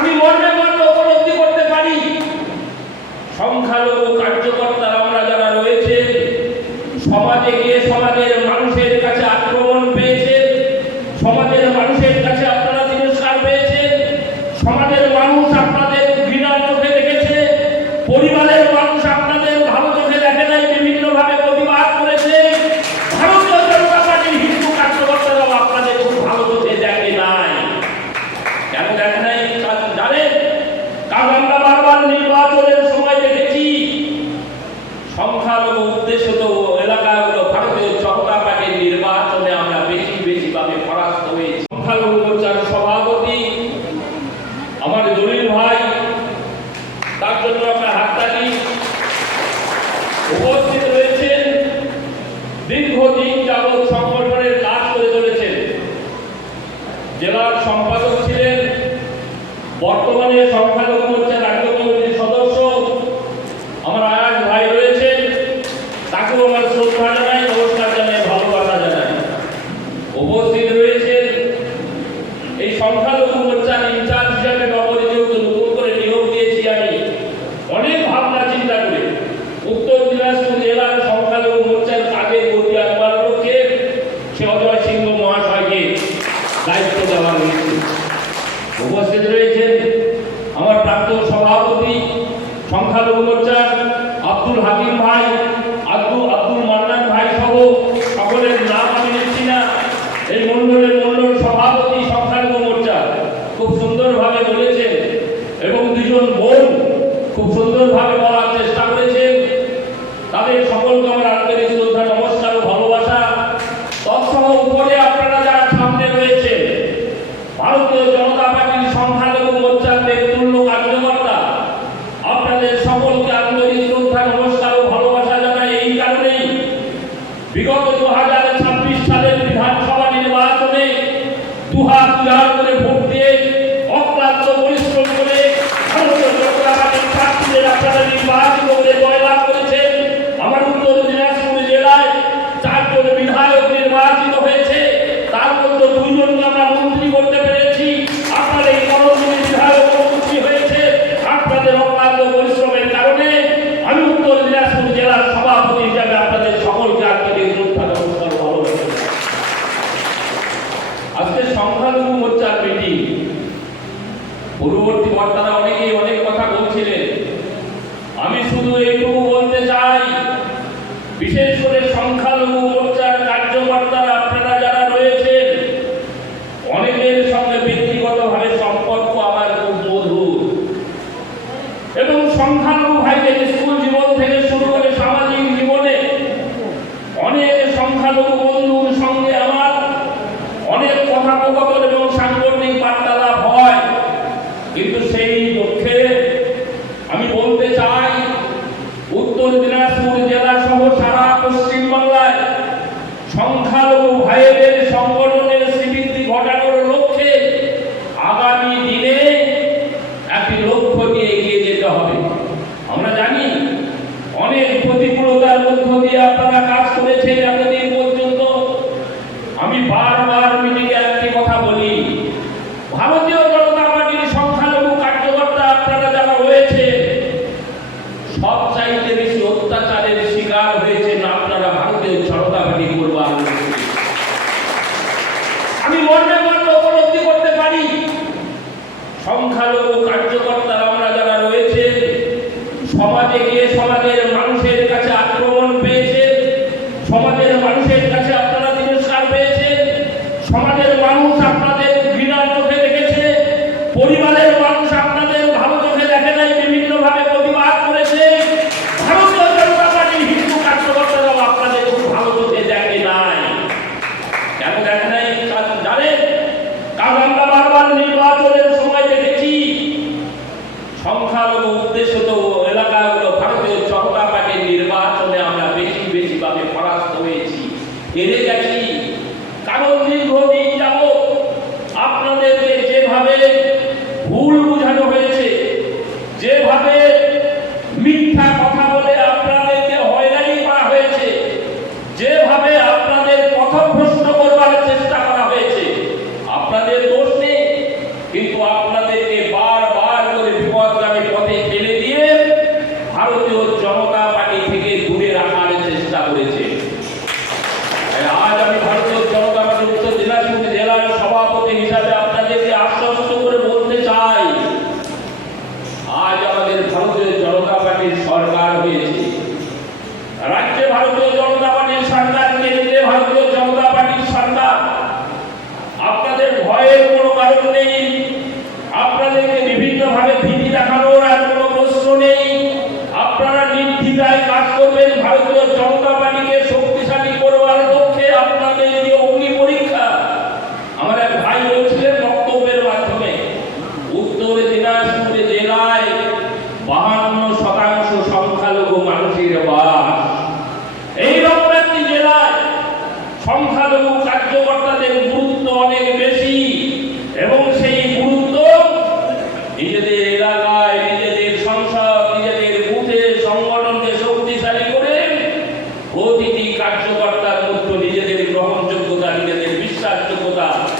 আমি মর্মে মর্মে উপলব্ধি করতে পারি সংখ্যালঘু কার্যকর্তারা আমরা যারা রয়েছে সমাজে গিয়ে সমাজের মানুষের কাছে আক্রমণ পেয়েছেন, সমাজের মানুষের কাছে আপনারা তিরস্কার পেয়েছেন, সমাজের মানুষ আপনাদের ঘৃণার চোখে দেখেছে, পরিবারের মানুষ আপনাদের ভালো চোখে দেখে নাই, বিভিন্নভাবে প্রতিবাদ করেছে। ভারতীয় জনতা পার্টির হিন্দু কার্যকর্তারাও আপনাদের খুব ভালো চোখে দেখে নাই। কেন দেখে নাই জানেন? কারণ আমরা বারবার নির্বাচনের সময় দেখেছি সংখ্যালঘু উদ্দেশ্যিত এলাকাগুলো ভারতীয় জনতা পার্টির নির্বাচনে আমরা বেশি ভাবে পরাস্ত হয়েছি। সংখ্যালঘু মোর্চার সভাপতি আমার জলিল ভাই, তার জন্য আমরা হাততালি। উপস্থিত রয়েছেন দীর্ঘদিন যাবৎ সংগঠনের কাজ করে চলেছেন, জেলার সম্পাদক ছিলেন, বর্তমানে সংখ্যালঘু মোর্চার রাজ্য কমিটির সদস্য আমার আয়াজ ভাই রয়েছেন, তাকেও আমার শ্রদ্ধা জানাই, নমস্কার জানাই, ভালোবাসা জানাই। উপস্থিত রয়েছেন এই সংখ্যালঘু মোর্চার ইনচার্জ হিসেবে নবনিযুক্ত নতুন করে নিয়োগ দিয়েছি আমি অনেক ভাবনা চিন্তা করে উত্তর দিনাজপুর জেলার সংখ্যালঘু মোর্চার কাজে গতি আনবার লক্ষ্যে সে অজয় সিংহ মহাশয়কে দায়িত্ব দেওয়া হয়েছে। উপস্থিত রয়েছেন আমার প্রাক্তন সভাপতি সংখ্যালঘু মোর্চার আব্দুল হাকিম ভাই, আব্দুল মান্নান ভাই সহ সকলের নাম আমি নিচ্ছি না। এই মন্ডল সভাপতি সংখ্যালঘু মোর্চা খুব সুন্দরভাবে বলেছেন এবং দুজন বোন খুব সুন্দরভাবে বলার চেষ্টা করেছেন। তাদের সকলকে আমার আন্তরিক শ্রদ্ধা, নমস্কার ও ভালোবাসা। তৎসহ উপরে আপনারা যারা সামনে রয়েছে ভারতীয় জনতা পার্টির সংখ্যালঘু মোর্চার নেতৃত্ব কার্যকর্তা, আপনাদের সকলকে আন্তরিক শ্রদ্ধা, নমস্কার ও ভালোবাসা জানাই। এই কারণেই বিগত 2026 সালের বিধানসভা নির্বাচনে দুহাত করে ভোট দিয়ে অক্লান্ত পরিশ্রম করে ভারতীয় জনতা পার্টির প্রার্থীদের আপনারা নির্বাচিত করে জয়লাভ করেছেন। আমার উত্তর দিনাজপুর জেলায় 4 জন বিধায়ক নির্বাচিত হয়েছে, তার মধ্যে 2 জনকে আমরা মন্ত্রী করতে পেরেছি। আপনার এই করণীয় বিধায়ক মন্ত্রী হয়েছে আপনাদের অক্লান্ত পরিশ্রমের কারণে। আমি উত্তর দিনাজপুর জেলার সভাপতি হিসাবে আপনাদের সকলকে আন্তরিক শ্রদ্ধা, নমস্কার, ভালোবাসা। আজকে সংখ্যালঘু মোর্চার মিটিং, পূর্ববর্তী বক্তারা অনেকেই অনেক কথা বলছিলেন, আমি শুধু এইটুকু বলতে চাই, বিশেষ করে সংখ্যালঘু মোর্চার কার্যকর্তারা আপনারা যারা রয়েছেন অনেকের সঙ্গে ব্যক্তিগতভাবে সম্পর্ক আমার খুব মধুর এবং সংখ্যালঘু ভাইদের স্কুল জীবন থেকে শুরু করে সামাজিক জীবনে অনেক সংখ্যালঘু বন্ধুর সঙ্গে আমার অনেক কথোপকথন এবং সাংগঠনিক বার্তালাপ হয়। কিন্তু সেই লক্ষ্যে আমি বলতে চাই উত্তর দিনাজপুর জেলা সহ সারা পশ্চিমবাংলায় সংখ্যালঘু ভাইদের সংগঠনের শ্রীবৃদ্ধি ঘটানোর লক্ষ্যে আগামী দিনে একটি লক্ষ্য নিয়ে এগিয়ে যেতে হবে। আমরা জানি অনেক প্রতিকূলতার মধ্য দিয়ে আপনারা কাজ করেছেন এতদিন পর্যন্ত। আমি বারবার মিটিংয়ে একটি কথা বলি, ভারতীয় জনতা পার্টির সংখ্যালঘু কার্যকর্তা আপনারা যারা রয়েছে সব চাইতে বেশি অত্যাচারের শিকার হয়েছেন আপনারা ভারতীয় জনতা পার্টি করবার। আমি মর্মে মর্মে উপলব্ধি করতে পারি সংখ্যালঘু কার্যকর্তারা আমরা যারা রয়েছে সমাজে গিয়ে সমাজের মানুষের কাছে আক্রমণ পেয়েছেন, সমাজের মানুষের কাছে আপনারা তিরস্কার পেয়েছেন, সমাজের মানুষ আপনাদের ঘৃণার চোখে দেখেছে, পরিবারের মানুষ আপনাদের ভালো চোখে দেখে নাই, বিভিন্নভাবে প্রতিবাদ করেছে। ভারতীয় জনতা পার্টির হিন্দু কার্যকর্তারাও আপনাদের খুব ভালো চোখে দেখে নাই। কেন দেখে নাই জানেন? কারণ আমরা বারবার নির্বাচনের সময় দেখেছি সংখ্যালঘু উদ্দেশ্যিত এলাকাগুলো ভারতীয় জনতা পার্টির নির্বাচনে আমরা বেশি ভাবে পরাস্ত হয়েছি, হেরে গেছি। কারণ দীর্ঘদিন যাবৎ আপনাদেরকে যেভাবে ভুল বোঝানো হয়েছে, যেভাবে মিথ্যা কথা বলে আপনাদেরকে হয়রানি করা হয়েছে, যেভাবে আপনাদের পথভ্রষ্ট করবার চেষ্টা করা হয়েছে, আপনাদের দোষ নেই, কিন্তু আপনাদেরকে বারবার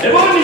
এবং